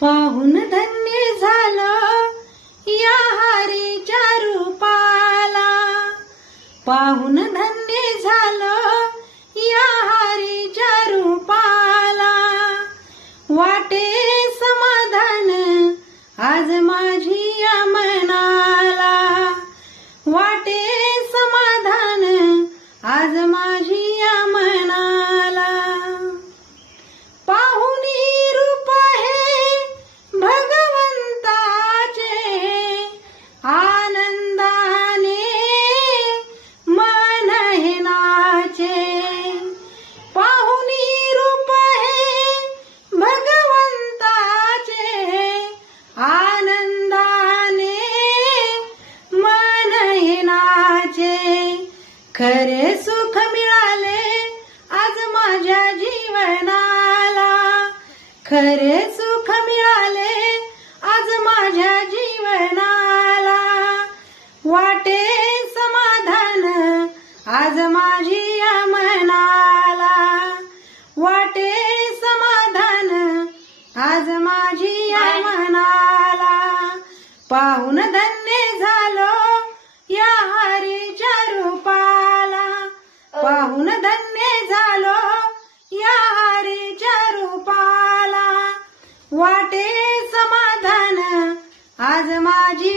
पाहून धन्य झालं या हरीच्या रूपाला, पाहून धन्य झालं या हरीच्या रूपाला. वाटे समाधान आज माझी या मनाला, वाटे समाधान आज माझी या मनाला. पाहुनी रूप हे भगवंताचे, आनंदाने मन हे नाचे. पाहुनी रूप हे भगवंताचे, आनंदाने मन हे नाचे. खरे सुख मिळाले आज माझ्या जीवनाला, खरे सुख मिळाले आज माझ्या जीवनाला. वाटे समाधान आज माझी या मनाला, वाटे समाधान आज माझी या मनाला. पाहून धन्य झालो या हरीच्या रूपाला, पाहून धन्य झालो या हरीच्या रूपाला. वाटे समाधान आज माझी